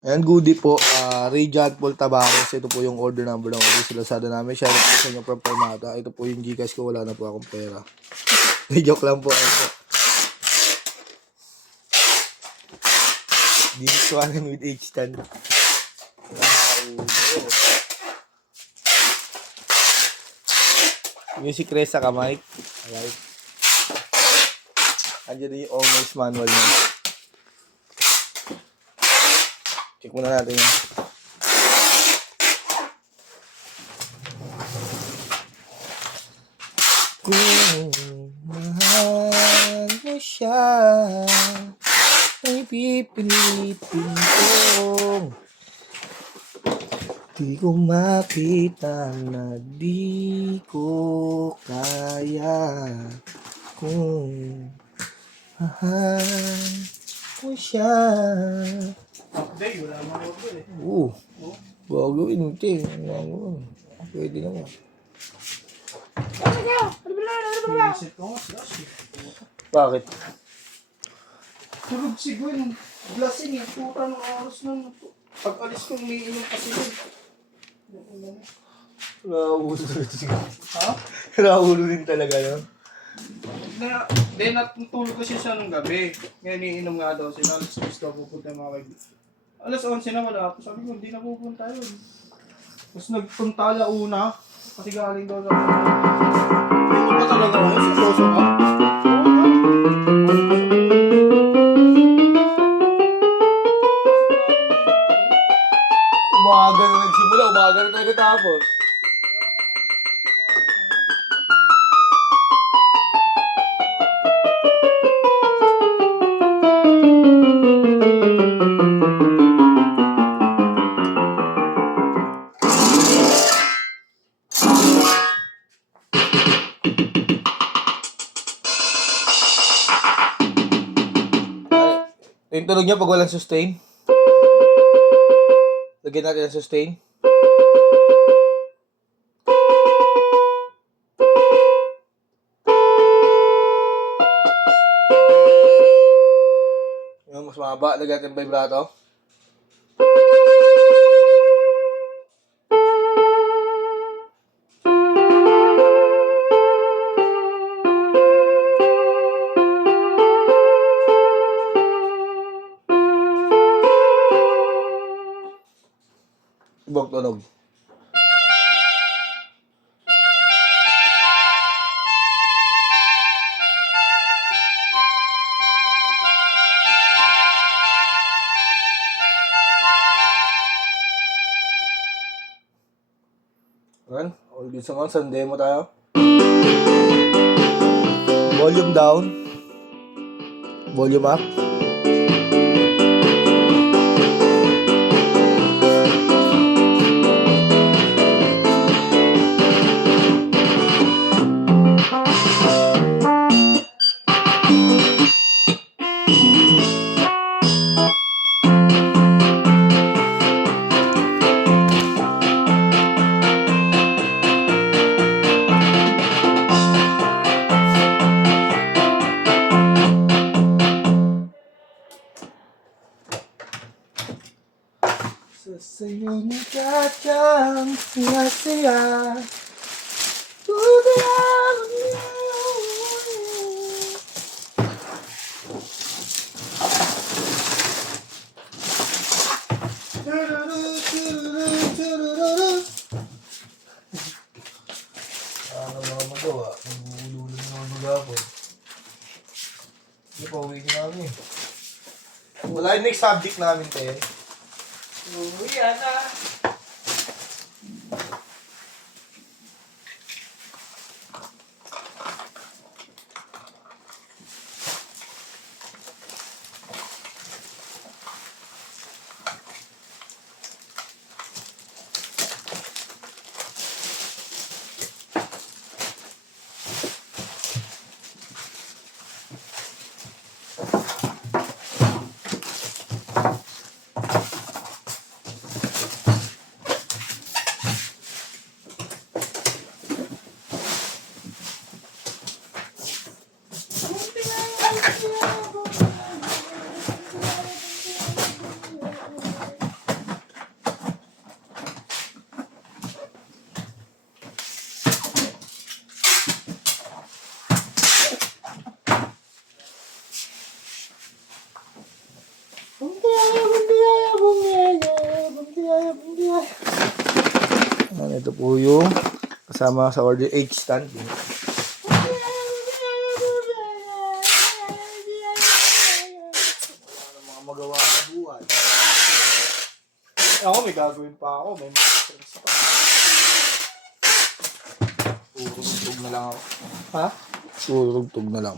Ayan, goodie po. Radiant Paul Tavares. Ito po yung order number ng order sa Lazada namin. Share po sa inyo from Permata. Ito po yung Gcash ko. Wala na po akong pera. Joke lang po. This one with H10. Yung si Chris sa kamay. Alright. Andiyan din yung owner's manual niya. Check muna natin yun. Kung mahal mo siya, ay pipilitin kong di ko makita na di ko kaya. Kung mahal mo siya. Update, wala mga order eh. Bago yun, ting. Pwede naman. Inisip ko nga, slash eh. Bakit? Tulog si Gwen. Blasing eh. Puta ng oras nun. Pag-alis ko, umiinom kasi yun. Nauulo din. Ha? Nauulo din talaga, no? Natulog kasi siya nung gabi. Ngayon iinom nga daw sila. Alas 6 daw pupunta mga kaibigan. Alas 11 na wala. Tapos sabi ko, hindi na pupunta yun. Tapos nagpunta una. Kasi galing daw sa... Hindi ko pa talaga ngayon. Seryoso ka? Umaga na nagsimula, umaga na nagtatapos. Yung tunog niya pag walang sustain. Lagyan natin ang sustain. Yung mas mahaba, lagyan natin vibrato. Ibang tunog. Ayan, all good sa mga demo tayo. Volume down. Volume up. Sa'yo nagkatyang siya-siya. Ano mga magawa? Nag-uululan na mga magapon. Hindi pa uwi na namin. Wala yung next subject namin tayo. Yan na. po yung kasama sa order 8 stand. Mga magawa sa buhay. Ako may gagawin pa ako. May mga stress pa. Puro tugtog na lang ako. Ha? Puro tugtog na lang.